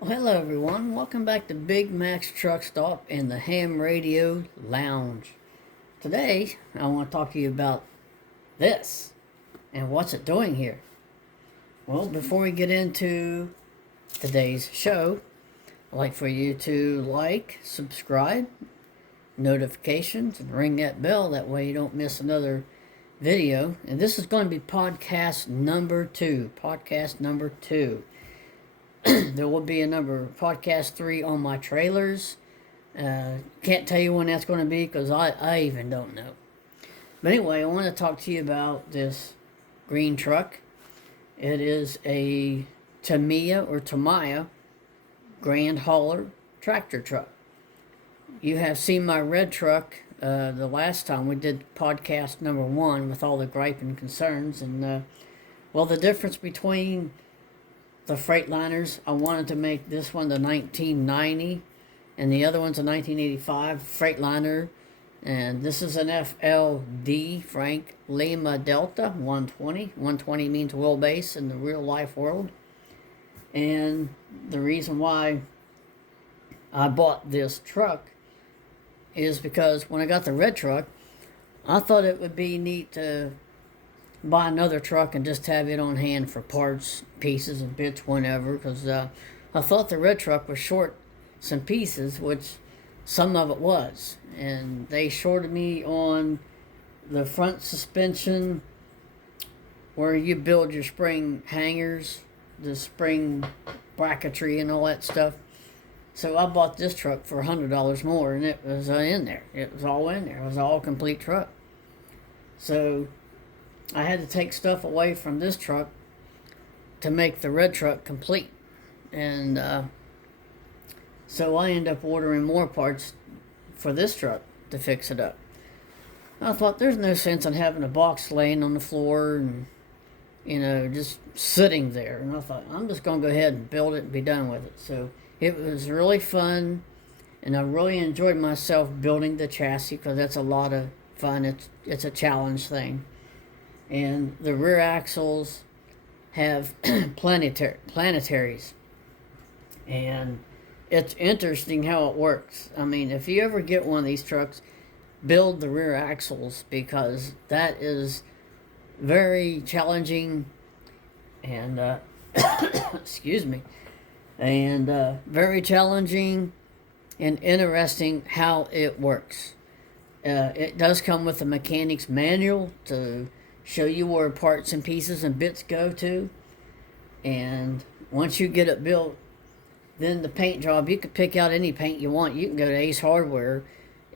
Well, hello everyone. Welcome back to Big Mac's Truck Stop and the Ham Radio Lounge. Today, I want to talk to you about this and what's it doing here. Well, before we get into today's show, I'd like for you to like, subscribe, notifications, and ring that bell. That way you don't miss another video. And this is going to be podcast number 2. Podcast number 2. There will be a number podcast 3 on my trailers. Can't tell you when that's going to be because I even don't know. But anyway, I want to talk to you about this green truck. It is a Tamiya Grand Hauler tractor truck. You have seen my red truck the last time we did podcast number 1 with all the gripe and concerns. And well, the difference between the Freightliners, I wanted to make this one the 1990 and the other one's a 1985 Freightliner, and this is an FLD Frank Lima Delta 120. 120 means wheelbase in the real life world. And the reason why I bought this truck is because when I got the red truck, I thought it would be neat to buy another truck and just have it on hand for parts, pieces, and bits whenever, because I thought the red truck was short some pieces, which some of it was, and they shorted me on the front suspension where you build your spring hangers, the spring bracketry and all that stuff. So I bought this truck for $100 more, and it was in there. It was all in there. It was all a complete truck. So I had to take stuff away from this truck to make the red truck complete. And so I ended up ordering more parts for this truck to fix it up. I thought there's no sense in having a box laying on the floor and, just sitting there. And I thought, I'm just going to go ahead and build it and be done with it. So it was really fun, and I really enjoyed myself building the chassis because that's a lot of fun. It's a challenge thing. And the rear axles have planetaries. And it's interesting how it works. I mean, if you ever get one of these trucks, build the rear axles, because that is very challenging and, excuse me, and very challenging and interesting how it works. It does come with a mechanic's manual to show you where parts and pieces and bits go to. And once you get it built, then the paint job, you can pick out any paint you want. You can go to Ace Hardware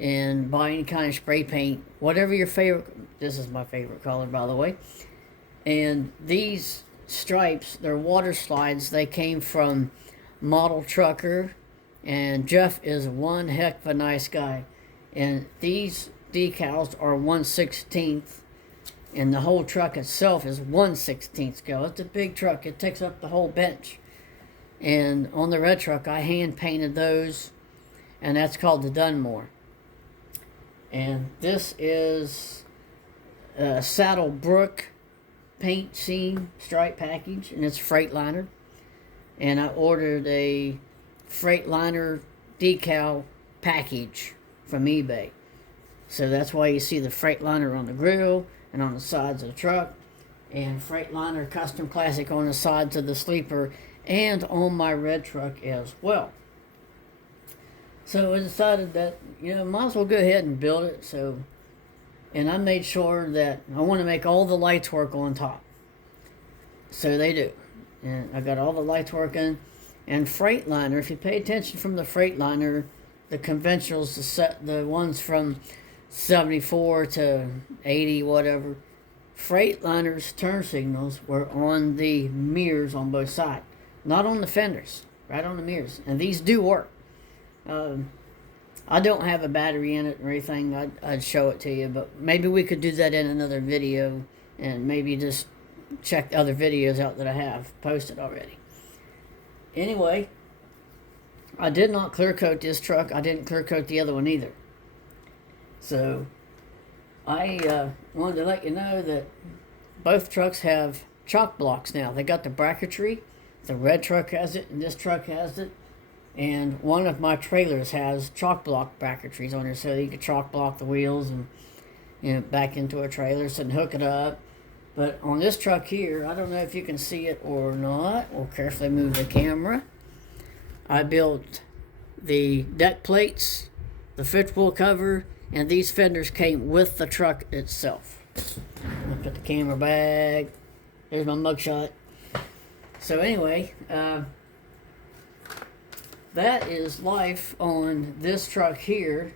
and buy any kind of spray paint, whatever your favorite. This is my favorite color, by the way. And these stripes, they're water slides. They came from Model Trucker, and Jeff is one heck of a nice guy. And these decals are 1/16, and the whole truck itself is 1/16 scale. It's a big truck. It takes up the whole bench. And on the red truck, I hand painted those, and that's called the Dunmore. And this is a Saddlebrook paint seam stripe package, and it's Freightliner. And I ordered a Freightliner decal package from eBay. So that's why you see the Freightliner on the grill and on the sides of the truck, and Freightliner Custom Classic on the sides of the sleeper and on my red truck as well. So I decided that, might as well go ahead and build it. So, and I made sure that I want to make all the lights work on top. So they do. And I got all the lights working. And Freightliner, if you pay attention from the Freightliner, the conventionals, the ones from 74 to 80, whatever, Freightliner's turn signals were on the mirrors on both sides, not on the fenders, right on the mirrors. And these do work. I don't have a battery in it or anything. I'd show it to you, but maybe we could do that in another video, and maybe just check other videos out that I have posted already. Anyway, I did not clear coat this truck. I didn't clear coat the other one either. So I wanted to let you know that both trucks have chock blocks now. They got the bracketry The red truck has it, and this truck has it. And one of my trailers has chalk block bracketries on there, so you can chalk block the wheels and, you know, back into a trailer and hook it up. But on this truck here, I don't know if you can see it or not. We'll carefully move the camera. I built the deck plates, the fifth wheel cover, and these fenders came with the truck itself. I'll put the camera back. There's my mugshot. So anyway, that is life on this truck here,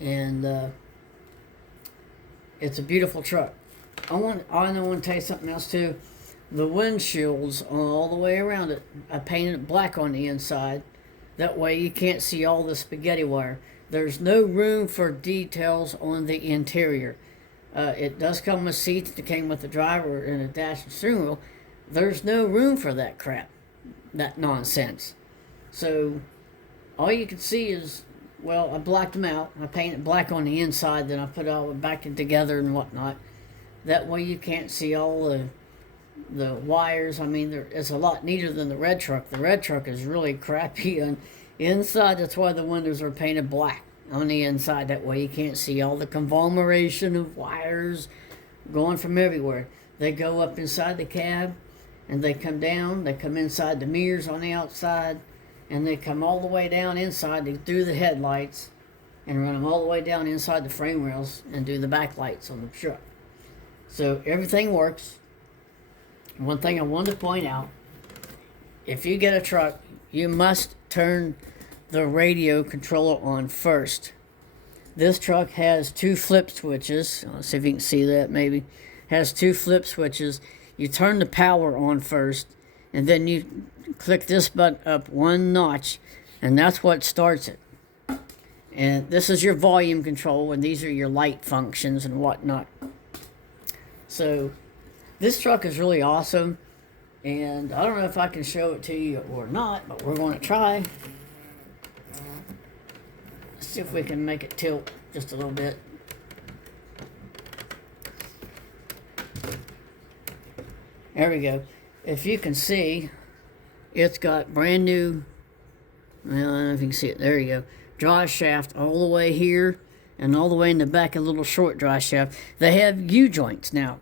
and it's a beautiful truck. I want to tell you something else too. The windshields all the way around it, I painted it black on the inside. That way you can't see all the spaghetti wire. There's no room for details on the interior. It does come with seats that came with the driver and a dash and steering wheel. There's no room for that crap, that nonsense. So all you can see is, well, I blacked them out. I painted black on the inside, then I put it all back together and whatnot. That way you can't see all the wires. I mean, it's a lot neater than the red truck. The red truck is really crappy on inside. That's why the windows are painted black on the inside. That way you can't see all the conglomeration of wires going from everywhere. They go up inside the cab, and they come down. They come inside the mirrors on the outside, and they come all the way down inside through the headlights, and run them all the way down inside the frame rails and do the backlights on the truck. So everything works. One thing I wanted to point out, if you get a truck, you must turn the radio controller on first. This truck has 2 flip switches. Let's see if you can see that maybe. Has 2 flip switches. You turn the power on first, and then you click this button up 1 notch, and that's what starts it. And this is your volume control, and these are your light functions and whatnot. So this truck is really awesome, and I don't know if I can show it to you or not, but we're going to try. Let's see if we can make it tilt just a little bit. There we go. If you can see, it's got brand new, well, I don't know if you can see it, there you go, drive shaft all the way here and all the way in the back, a little short drive shaft. They have U-joints now.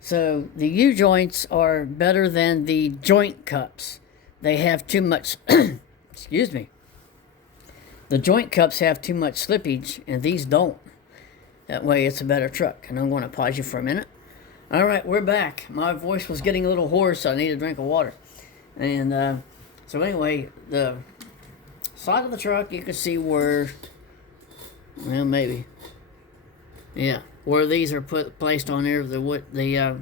So the U-joints are better than the joint cups. They have too much, excuse me. The joint cups have too much slippage, and these don't. That way it's a better truck. And I'm going to pause you for a minute. All right, we're back. My voice was getting a little hoarse, so I need a drink of water. And so anyway, the side of the truck, you can see where, well, maybe, yeah, where these are placed on there, the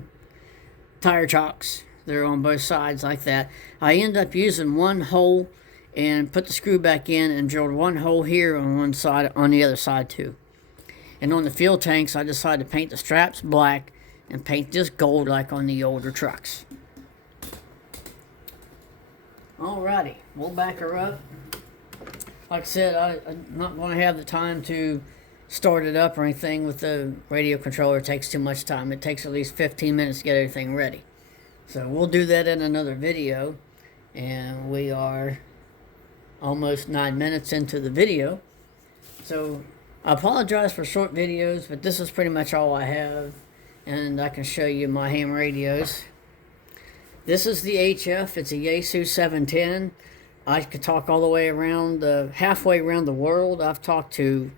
tire chocks. They're on both sides like that. I end up using 1 hole and put the screw back in and drilled 1 hole here on one side, on the other side too. And on the fuel tanks, I decided to paint the straps black and paint this gold like on the older trucks. Alrighty, we'll back her up. Like I said, I'm not going to have the time to start it up or anything with the radio controller. It takes too much time. It takes at least 15 minutes to get everything ready. So we'll do that in another video. And we are almost 9 minutes into the video. So I apologize for short videos, but this is pretty much all I have. And I can show you my ham radios. This is the HF. It's a Yaesu 710. I could talk all the way around, halfway around the world. I've talked to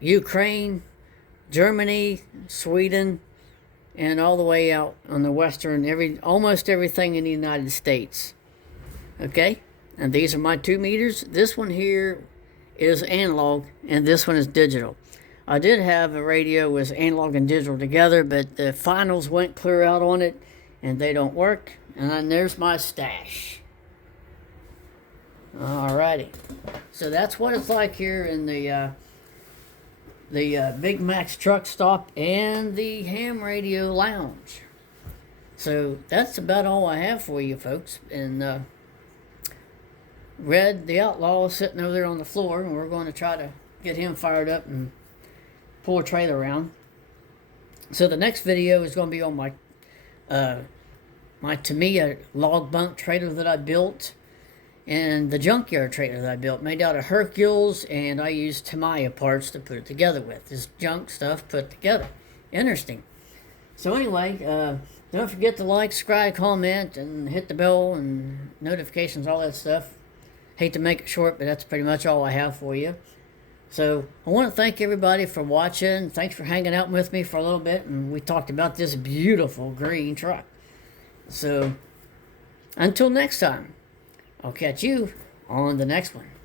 Ukraine, Germany, Sweden, and all the way out on the western, almost everything in the United States. Okay? And these are my 2 meters. This one here is analog, and this one is digital. I did have a radio with analog and digital together, but the finals went clear out on it, and they don't work. And then there's my stash. Alrighty. So that's what it's like here in the Big Mac's truck stop and the ham radio lounge. So that's about all I have for you folks. And Red the Outlaw is sitting over there on the floor, and we're going to try to get him fired up and pull a trailer around. So the next video is going to be on my my Tamiya log bunk trailer that I built, and the junkyard trailer that I built, made out of Hercules, and I used Tamiya parts to put it together with. This junk stuff put together. Interesting. So anyway, don't forget to like, subscribe, comment, and hit the bell and notifications, all that stuff. Hate to make it short, but that's pretty much all I have for you. So I want to thank everybody for watching. Thanks for hanging out with me for a little bit, and we talked about this beautiful green truck. So until next time, I'll catch you on the next one.